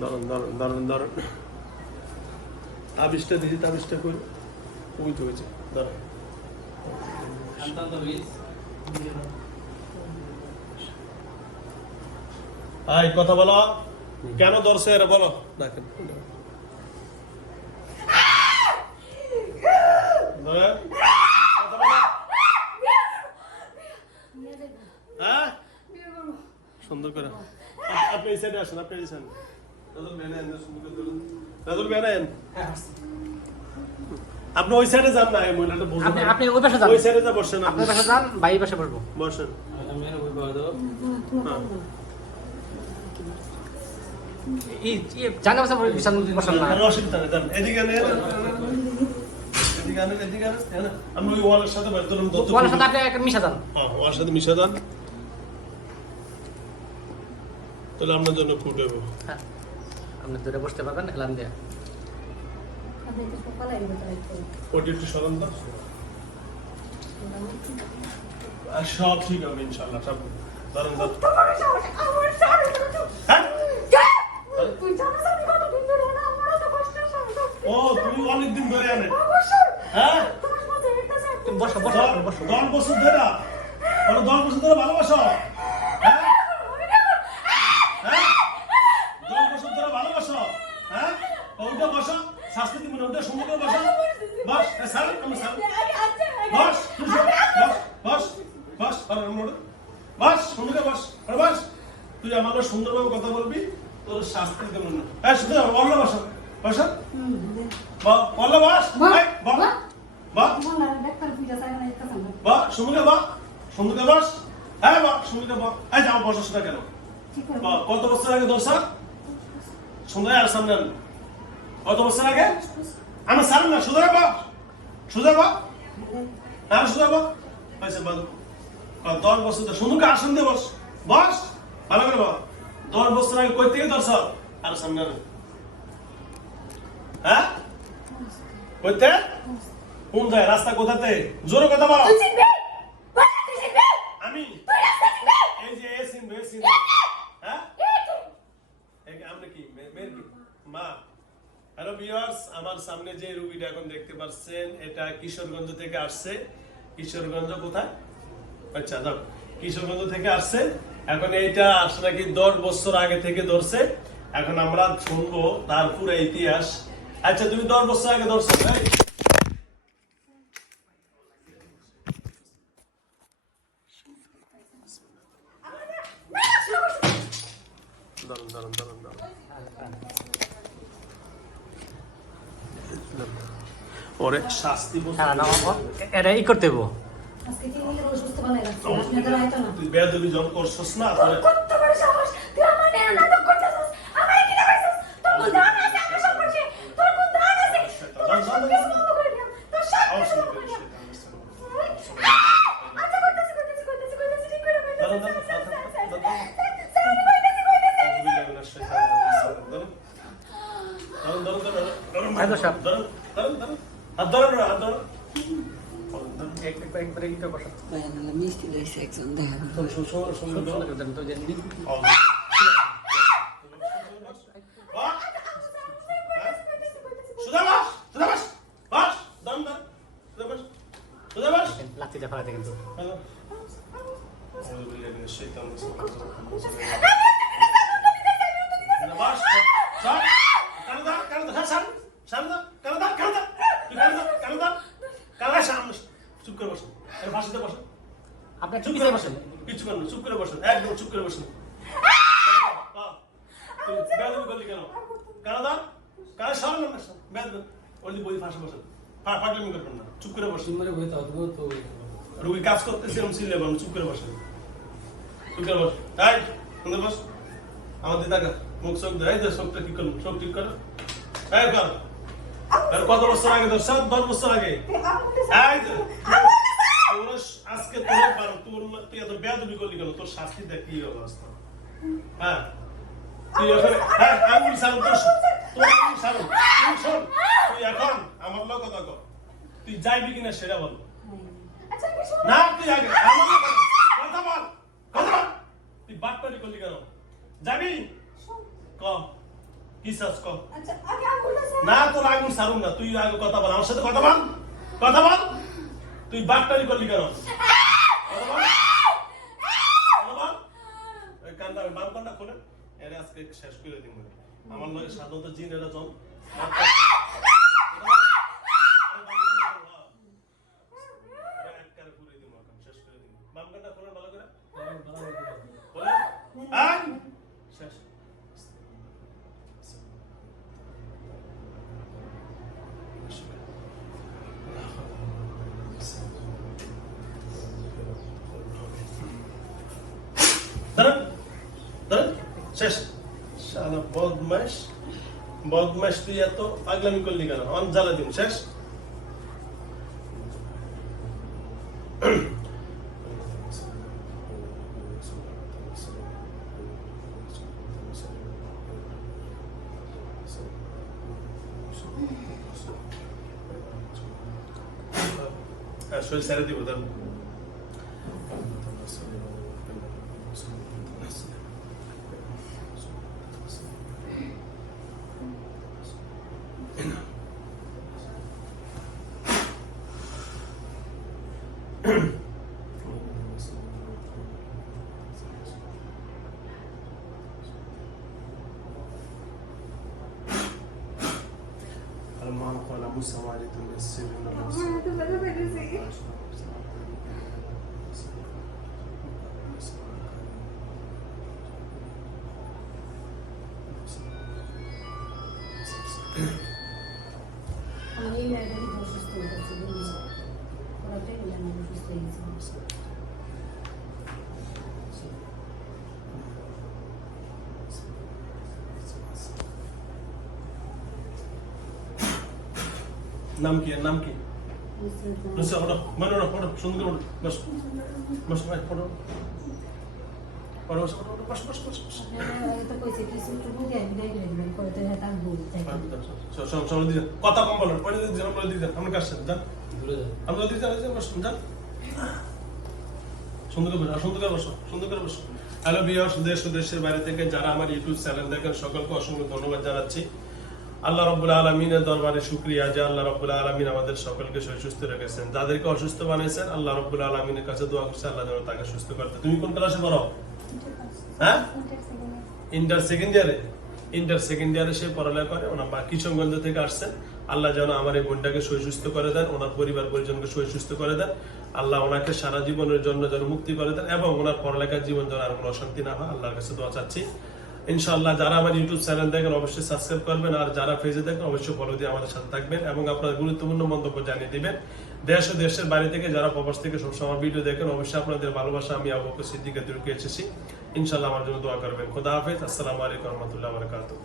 দাঁড়ান আবিষ্টা দিদি তাবিষ্টা করি ওই তো হয়েছে দাঁড়ান কথা বলো কেন ধরছে এরা বলো দেখেন সুন্দর করে আপনি এই সাইডে আসেন আপনি এই সাইডে আপনি ওই সাইডে যান না মহিলাটা বলুন আপনি ওই পাশে যান ওই সাইডে যা বসেন আপনি পাশে যান ভাই পাশে বসবো বসেন জানা বসে বসেন না অসুবিধা নেই এদিকে এদিকে আমি ওই ওয়ালের সাথে ওয়ালের সাথে আপনি একটা মিশা যান ওয়ালের সাথে মিশা যান তাহলে আপনার জন্য ফুট হইব হ্যাঁ আপনি দূরে বসতে পারবেন এলাম দিয়ে ওটি একটু সরান দাও সব ঠিক হবে ইনশাআল্লাহ সব ধরেন দাও ও তুমি অনেকদিন ধরে আনে হ্যাঁ বসো 10 বছর ধরে 10 বছর ধরে ভালোবাসো শাস্তি দিব না ওটা সুন্দর করে বসা বস স্যার আমি স্যার বস বস বস বস সুন্দর বস বস তুই আমার সুন্দরভাবে কথা বলবি তোর শাস্তি দেব না হ্যাঁ শুধু বললো বসা বসা বললো বস সুন্দর বা সুন্দর বস হ্যাঁ বা সুন্দর বা এই যাও বসাস না কেন কত বছর আগে দোষা সুন্দর আর সামনে কত বছর আগে আমি সামনে না সুন্দর বা হ্যাঁ সুন্দর বা পয়সা বল 10 বছর সুন্দর আসন দিয়ে বস বস ভালো করে বা 10 বছর আগে কই থেকে দর্শক আর সামনে হ্যাঁ কইতে কোন যায় রাস্তা কোথাতে জোরে কথা বল আমি এই যে এসিন হ্যাঁ আমরা কি মেয়ের কি মা হ্যালো ভিউয়ার্স আমার সামনে যে রুগীটা এখন দেখতে পাচ্ছেন এটা কিশোরগঞ্জ থেকে আসছে কিশোরগঞ্জ কোথায় আচ্ছা দাও কিশোরগঞ্জ থেকে আসছে এখন এইটা আসলে কি 10 বছর আগে থেকে ধরছে এখন আমরা শুনবো তার পুরো ইতিহাস আচ্ছা তুমি 10 বছর আগে ধরছো তাই দাঁড়ান ওরে শাস্তি এটা ই করতে হবো তুই বেয়াদবি যখন করছস না তাহলে মিষ্টি দিয়েছে একজন দেখা লাঠিটা ফেলাতে কিন্তু চুপ করে বসেন ফাঁসিতে বসেন আপনার চুপ করে বসেন কিছু করেন চুপ করে বসেন একদম চুপ করে বসেন বেদবি করলি কেন কানাদা কানা সরান না বেদবি ওই বই ফাঁসে বসেন পাগলামি করবেন না চুপ করে বসেন রুগী কাজ করতেছে এরকম সিলে বলেন চুপ করে বসেন চুপ করে বস এই সুন্দর বস আমার দিদা মুখ চোখ দেয় চোখটা ঠিক করুন চোখ ঠিক করো এই কর কত বছর আগে 10 বছর আগে আজকে তুই এত বেয়াদবি করলি কেন তোর শাস্তি দেখ কি অবস্থা হ্যাঁ তুই এখন আঙুল সারুন তোর আঙুল সারুন তুই এখন আমার লোক কথা কর তুই যাইবি কিনা সেটা বল না তুই আগে আমার কথা বল তুই বাটপারি করলি কেন যাবি ক কি চাস কর আচ্ছা আগে আঙুলটা স্যার না তোর আগুন সারুন না, তুই আগে কথা বল আমার সাথে, কথা বল, কথা বল। তুই বাটটারি করলি কেন? কথা বল, কথা বল। ওই কানটা বাম কানটা খোলে, এর আজকে শেষ করে দিন। আমার লগে সাধারণত জিন এরা জন শেষ করে দিন। বাম কানটা খোলেন ভালো করে, খোলেন। আয়। শেষ। দাঁড়ান, দাঁড়ান, শেষ। শালা বদমাইশ, বদমাইশ তুই এত পাগলামি করলি কেন? অন জ্বালা দিন, শেষ। হ্যাঁ, শরীর ছেড়ে দিব, দাঁড়ান। المعنى قال موسى وعلية السر من الرسول তো ব্যথা পেয়েছি আমি এই লাইব্রেরি অসুস্থ হয়ে গেছি ওরাটাই বলে আমি অসুস্থ হয়ে গেছি নাম কি? এর নাম কি? নুসরাত, ওঠো, মানে ওঠো, ওঠো, সুন্দর করে ওঠো, বস, বস, ভাই, ওঠো, ওঠো, বস, ওঠো, ওঠো, বস, বস, বস, বস। তো কইছে কিছু টুকু দিয়ে বিদায় করে দিবেন কইতে হয় তার ভুল তাই সামনে দিয়ে যান। কথা কম বলেন, পরে দিয়ে যান, আমরা দিয়ে যান, আমার কাছে যান, আমরা দিয়ে যান, বস, যান। সুন্দর করে বসো, সুন্দর করে বসো, সুন্দর করে বসো। হ্যালো ভিউয়ার্স, দেশ ও দেশের বাইরে থেকে যারা আমার ইউটিউব চ্যানেল দেখেন সকলকে অসংখ্য ধন্যবাদ জানাচ্ছি। আল্লাহ রাব্বুল আলামিনের দরবারে শুকরিয়া যে আল্লাহ রাব্বুল আলামিন আমাদের সকলকে সুস্থ রেখেছেন। যাদেরকে অসুস্থ বানাইছেন আল্লাহ রাব্বুল আলামিনের কাছে দোয়া করছি আল্লাহ যেন তাকে সুস্থ করতে। তুমি কোন ক্লাসে পড়ো? হ্যাঁ, ইন্টার সেকেন্ড ইয়ারে। ইন্টার সেকেন্ড ইয়ারে সে পড়ালেখা করে। ওনার কিশোরগঞ্জ থেকে আসছেন। আল্লাহ যেন আমার এই বোনটাকে সুস্থ করে দেন, ওনার পরিবার পরিজনকে সুস্থ করে দেন। আল্লাহ ওনাকে সারা জীবনের জন্য যেন মুক্তি করে দেন এবং ওনার পড়ালেখার জীবন যেন আর কোনো অশান্তি না হয়, আল্লাহর কাছে দোয়া চাচ্ছি। ইনশাআল্লাহ যারা আমার ইউটিউব চ্যানেল দেখেন অবশ্যই সাবস্ক্রাইব করবেন, আর যারা পেজে দেখেন অবশ্যই ফলো দিয়ে আমাদের সাথে থাকবেন এবং আপনার গুরুত্বপূর্ণ মন্তব্য জানিয়ে দিবেন। দেশ ও দেশের বাইরে থেকে যারা প্রবাস থেকে সবসময় আমার ভিডিও দেখেন অবশ্যই আপনাদের ভালোবাসা আমি আবু বকর সিদ্দিকের দূরকে এসেছি। ইনশাআল্লাহ আমার জন্য দোয়া করবেন। খোদা হাফেজ। আসসালামু আলাইকুম ওয়া রাহমাতুল্লাহি ওয়া বারাকাতুহু।